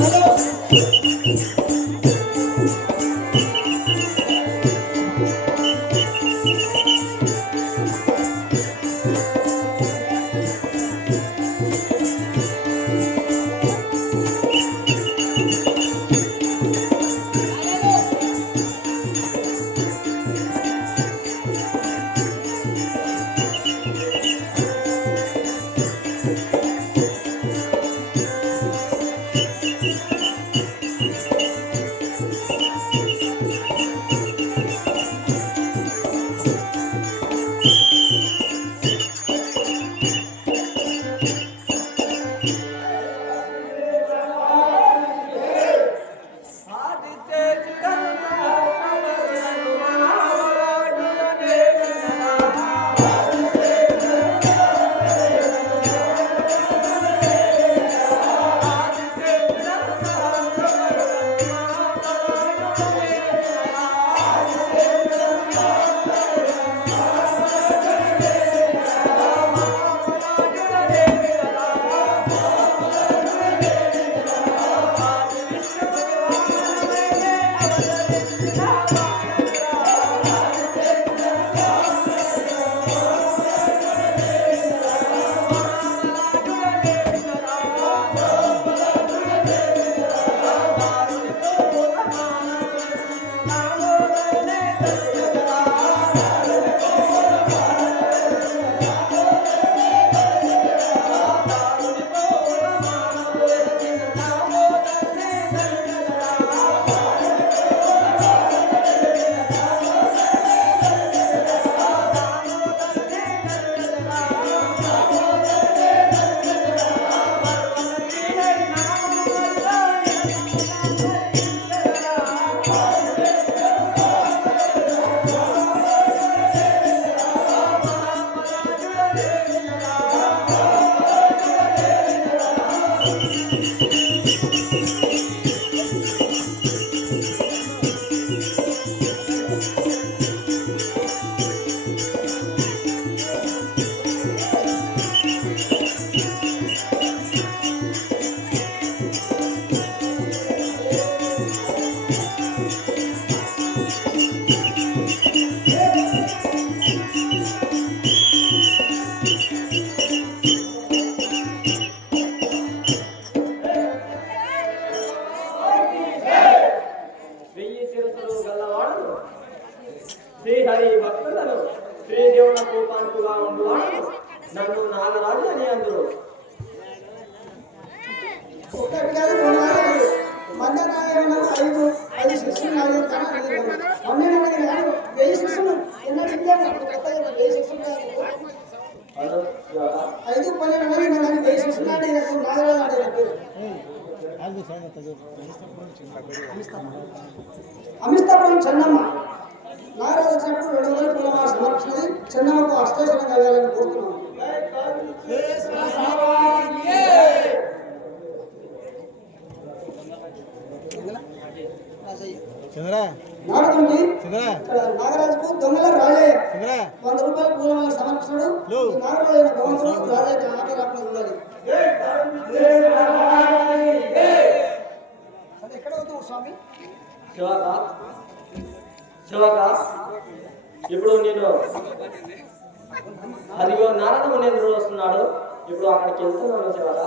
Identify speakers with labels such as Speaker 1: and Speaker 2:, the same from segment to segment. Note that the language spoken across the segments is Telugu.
Speaker 1: వెయ్యి
Speaker 2: ఒకటి కాదు రెండు కాదు వంద నాయకులు ఐదు ఐదు శిష్యులు నాలుగు కణాలు మంది కాదు వెయ్యి శిష్యులు ఎన్నడూ వెయ్యి ఐదు పన్నెండు మంది వెయ్యి నాగరాజు అంటే అమిస్తాపురం చెన్నమ్మ నాగరాజు వచ్చినప్పుడు రెండు వందల పూలమాల సమర్పించింది చెన్నమ్మకు అష్టేశ్వరం కలగాలని కోరుతున్నాను దొంగల వంద రూపాయలు సమర్పించాడు. నాగరాజు రాజయ్య అది ఎక్కడ అవుతావు స్వామి?
Speaker 1: శివక శివక ఇప్పుడు నేను అదిగో నారాయణ మునేంద్రుడు వస్తున్నాడు? ఇప్పుడు అక్కడికి వెళ్తున్నాను శివక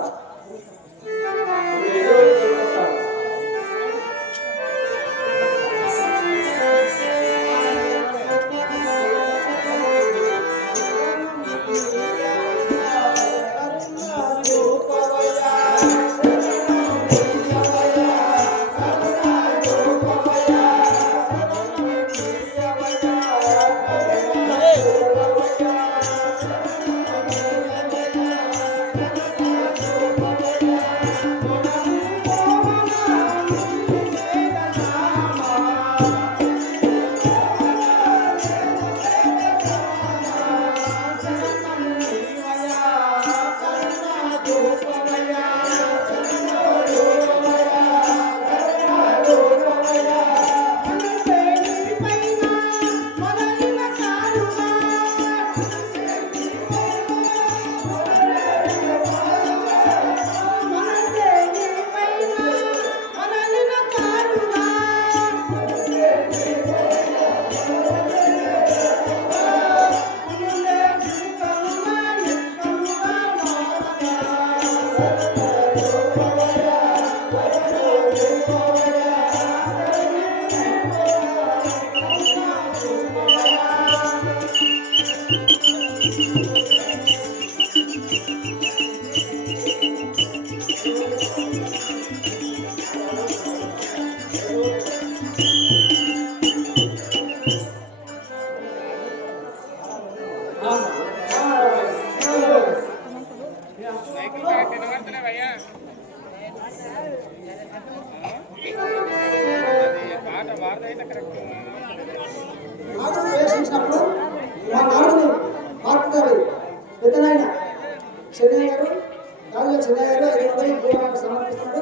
Speaker 2: ఐదు వందలు భూమానికి సమర్పిస్తుంటూ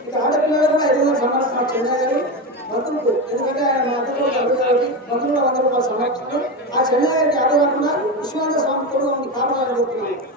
Speaker 2: ఇంకా ఆడపిల్లలు కూడా ఐదు వందలు సమర్పిస్తున్నారు చెన్నై గారి బంధువులకు ఆ చెన్నై గారికి అదే కాకుండా స్వామి తోడు కాపాడాలని కోరుతున్నాను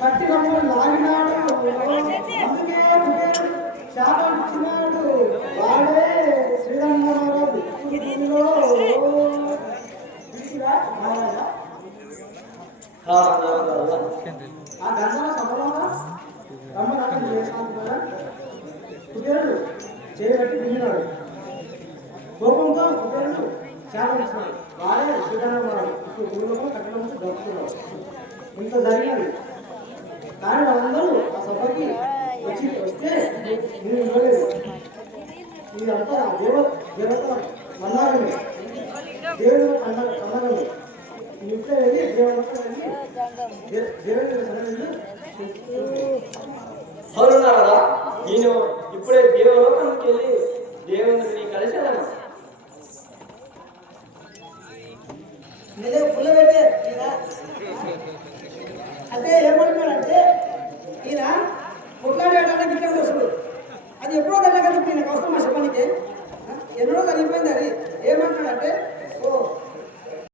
Speaker 2: కట్టి రమ్మని లాగినాడు. అందుకే శాపం ఇచ్చినాడు. వాడే మహారాజా.
Speaker 1: ఆ
Speaker 2: గంధర్వ సభలోన రమ్మనాటం చేసినాడు కదా. కుబేరుడు చేయబట్టి దిగినాడు కోపంతో కుబేరుడు శాపం ఇచ్చినాడు వాడే శ్రీరంగనాథుడు ఇప్పుడు భూమిలో కట్టడం దొరుకుతున్నాడు ఇంత జరిగినది కానీ వాళ్ళందరూ ఆ సభకి వచ్చి వస్తే నేను ఇవ్వలేదు ఇదంతా దేవ దేవత మన్నారమే దేవుడు పండగ పండగలు మీ ఇంట్లో వెళ్ళి దేవుడు దేవుడి సన్నిధిలో
Speaker 1: నేను